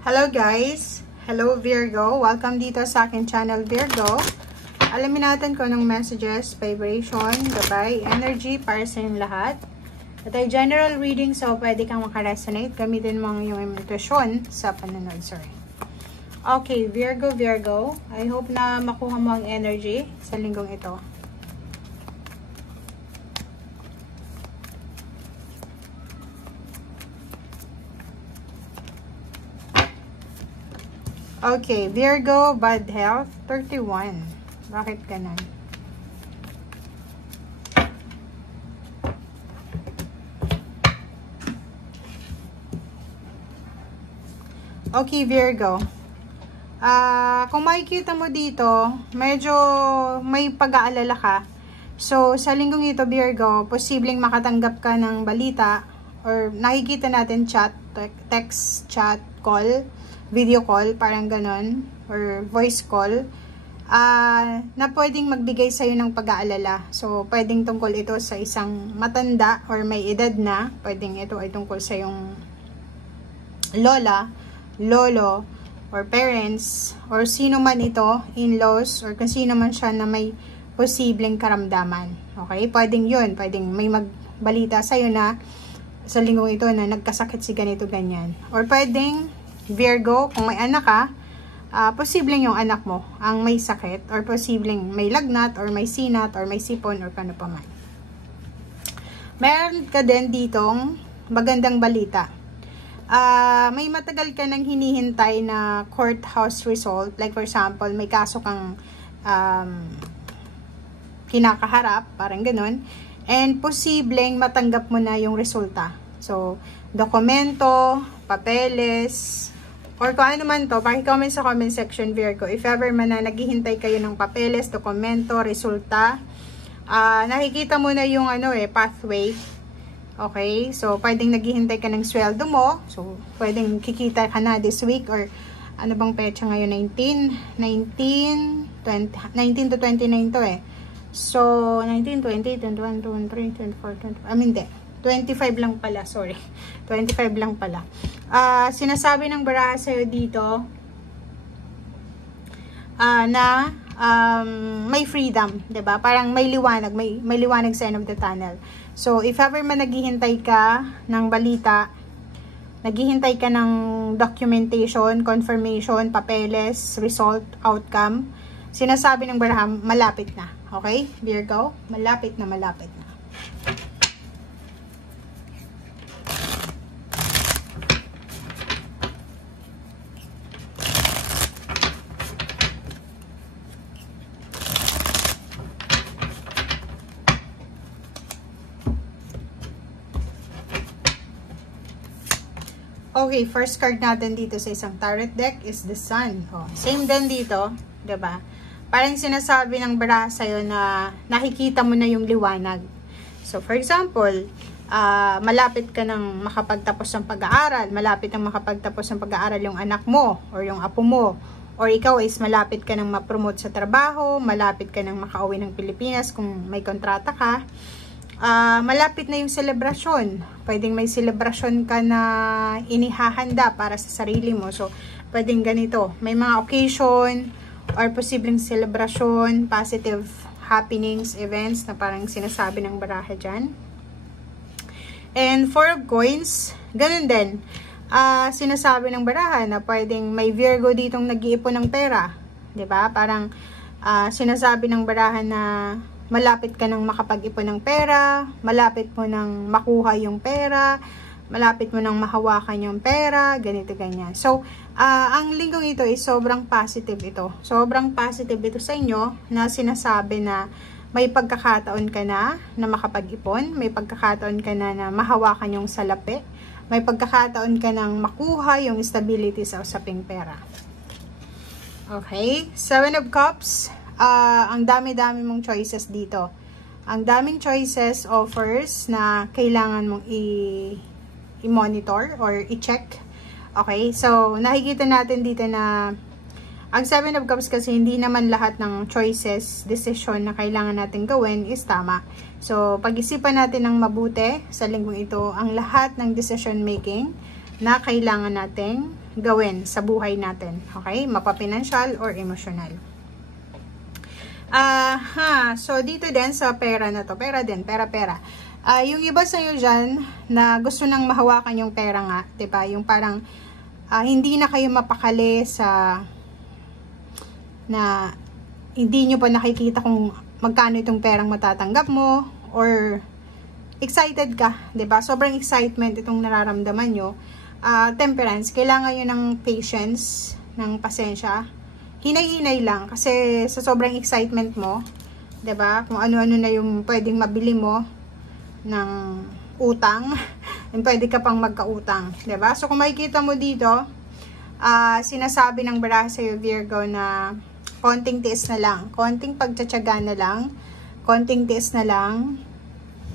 Hello guys! Hello Virgo! Welcome dito sa aking channel Virgo. Alamin natin kung anong messages, vibration, gabay, energy para sa inyong lahat. At ay general reading, so pwede kang makaresonate. Gamitin mo ang iyong intuition sa panonood. Okay, Virgo. I hope na makuha mo ang energy sa linggong ito. Okay, Virgo, bad health, 31. Bakit ganun? Okay, Virgo. Kung makikita mo dito, medyo may pag-aalala ka. So, sa linggong ito, Virgo, posibleng makatanggap ka ng balita or nakikita natin chat, text, chat, call, video call, parang ganon, or voice call, na pwedeng magbigay sa'yo ng pag-aalala. So, pwedeng tungkol ito sa isang matanda or may edad na. Pwedeng ito ay tungkol sa yung lola, lolo, or parents, or sino man ito, in-laws, or kung sino man siya na may posibleng karamdaman. Okay? Pwedeng yun. Pwedeng may magbalita sa'yo na sa linggong ito na nagkasakit si ganito, ganyan. Or pwedeng Virgo, kung may anak ka, posibleng yung anak mo ang may sakit, or posibleng may lagnat, or may sinat, or may sipon, or kano pa man. Meron ka din ditong magandang balita. May matagal ka nang hinihintay na courthouse result. Like for example, may kaso kang kinakaharap, parang ganun. And posibleng matanggap mo na yung resulta. So, dokumento, papeles, or kung ano man to, paki-comment sa comment section, Virgo. If ever man na naghihintay kayo ng papeles, dokumento, resulta, nakikita mo na yung pathway. Okay? So, pwedeng naghihintay ka ng sweldo mo. So, pwedeng kikita ka na this week or ano bang petsa ngayon? 19 to 29 to eh. So, 19, 20, 21, 23, 24, 25. I mean, 25 lang pala, sorry. 25 lang pala. Sinasabi ng baraha sa'yo dito na may freedom, 'di ba? Parang may liwanag, may liwanag sa end of the tunnel. So, if ever man naghihintay ka ng balita, naghihintay ka ng documentation, confirmation, papeles, result, outcome, sinasabi ng baraha, malapit na. Okay? Virgo, malapit na, malapit na. Okay, first card natin dito sa isang tarot deck is the Sun. Oh, same din dito, 'di ba? Parang sinasabi ng baraha sa'yo na nakikita mo na yung liwanag. So, for example, malapit ka nang makapagtapos ng pag-aaral, malapit nang makapagtapos ng pag-aaral yung anak mo or yung apo mo, or ikaw is malapit ka nang ma-promote sa trabaho, malapit ka nang makauwi ng Pilipinas kung may kontrata ka. Malapit na yung selebrasyon. Pwedeng may selebrasyon ka na inihahanda para sa sarili mo. So, pwedeng ganito. May mga occasion or posibleng selebrasyon, positive happenings, events na parang sinasabi ng baraha dyan. And Four of Coins, ganun din. Sinasabi ng baraha na pwedeng may Virgo ditong nag-iipon ng pera. 'Di ba? Parang sinasabi ng baraha na malapit ka nang makapag-ipon ng pera, malapit mo nang makuha yung pera, malapit mo nang mahawakan yung pera, ganito, ganyan. So, ang linggong ito is sobrang positive ito. Sobrang positive ito sa inyo na sinasabi na may pagkakataon ka na makapag-ipon, may pagkakataon ka na mahawakan yung salapi, may pagkakataon ka nang makuha yung stability sa usaping pera. Okay, Seven of Cups. Ang dami-dami mong choices dito. Ang daming choices, offers na kailangan mong i-monitor or i-check. Okay? So, nakikita natin dito na ang Seven of Cups kasi hindi naman lahat ng choices, decision na kailangan natin gawin is tama. So, pag-isipan natin ng mabuti sa linggong ito ang lahat ng decision making na kailangan nating gawin sa buhay natin. Okay? Mapapinansyal or emotional. So dito din sa pera na to, pera. Yung iba sa inyo dyan na gusto nang mahawakan yung pera nga, 'di ba? Yung parang hindi na kayo mapakali sa na hindi nyo pa nakikita kung magkano itong perang matatanggap mo, or excited ka, 'di ba? Sobrang excitement itong nararamdaman nyo. Temperance, kailangan nyo ng patience, ng pasensya. Hinay-hinay lang kasi sa sobrang excitement mo, 'di ba? Kung ano-ano na yung pwedeng mabili mo ng utang, and pwede ka pang magkautang, 'di ba? So kung makikita mo dito, sinasabi ng baraha sa Virgo na konting tiis na lang, konting pagtsatsaga na lang, konting tiis na lang,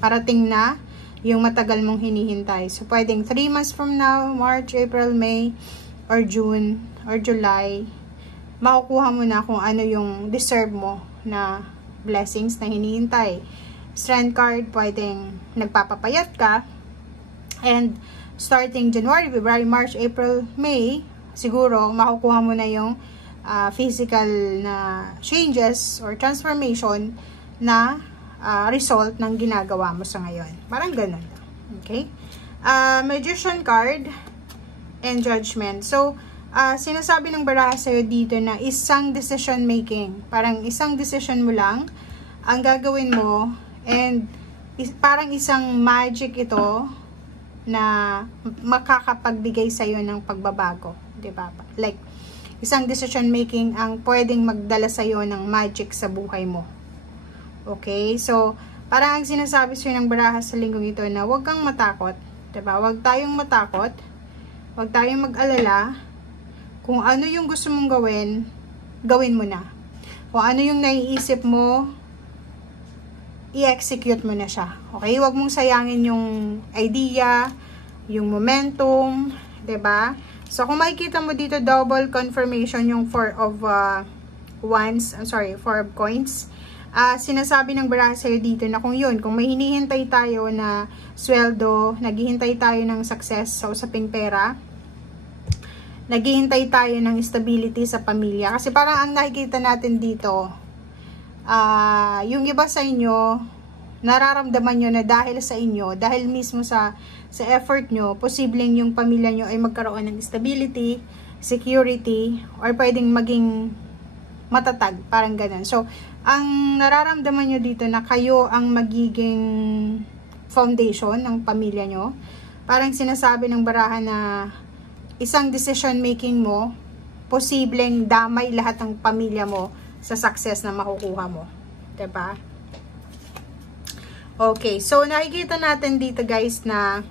parating na yung matagal mong hinihintay. So, pwedeng 3 months from now, March, April, May, or June, or July, makukuha mo na kung ano yung deserve mo na blessings na hinihintay. Strength card, pwedeng nagpapapayat ka, and starting January, February, March, April, May, siguro makukuha mo na yung physical na changes or transformation na result ng ginagawa mo sa ngayon. Parang ganun. Okay? Magician card and judgment. So, sinasabi ng baraha sa'yo dito na isang decision making. Parang isang decision mo lang ang gagawin mo, and parang isang magic ito na makakapagbigay sa'yo ng pagbabago. Diba? Like, isang decision making ang pwedeng magdala sa'yo ng magic sa buhay mo. Okay? So, parang ang sinasabi sa'yo ng baraha sa linggong ito na huwag kang matakot. Diba? Huwag tayong matakot. Huwag tayong mag-alala. Kung ano yung gusto mong gawin, gawin mo na. Kung ano yung naiisip mo, i-execute mo na siya. Okay? Huwag mong sayangin yung idea, yung momentum, 'di ba? So, kung makikita mo dito, double confirmation yung 4 of coins. Sinasabi ng baraha sa'yo dito na kung may hinihintay tayo na sweldo, naghihintay tayo ng success sa usaping pera, naghihintay tayo ng stability sa pamilya. Kasi parang ang nakikita natin dito, yung iba sa inyo, nararamdaman nyo na dahil sa inyo, dahil mismo sa effort nyo, posibleng yung pamilya nyo ay magkaroon ng stability, security, or pwedeng maging matatag, parang ganun. So, ang nararamdaman nyo dito na kayo ang magiging foundation ng pamilya nyo. Parang sinasabi ng baraha na isang decision making mo, posibleng damay lahat ng pamilya mo sa success na makukuha mo. Diba? Okay, so nakikita natin dito guys na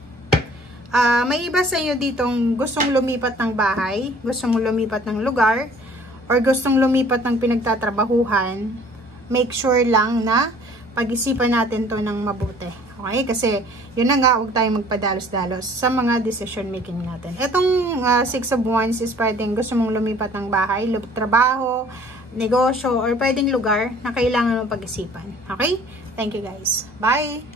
may iba sa inyo ditong gustong lumipat ng bahay, gustong lumipat ng lugar, or gustong lumipat ng pinagtatrabahuhan. Make sure lang na pag-isipan natin to ng mabuti. Okay? Kasi yun na nga, huwag tayong magpadalos-dalos sa mga decision making natin. Itong 6 of Wands is pwedeng gusto mong lumipat ng bahay, trabaho, negosyo, or pwedeng lugar na kailangan mong pag-isipan. Okay? Thank you guys. Bye!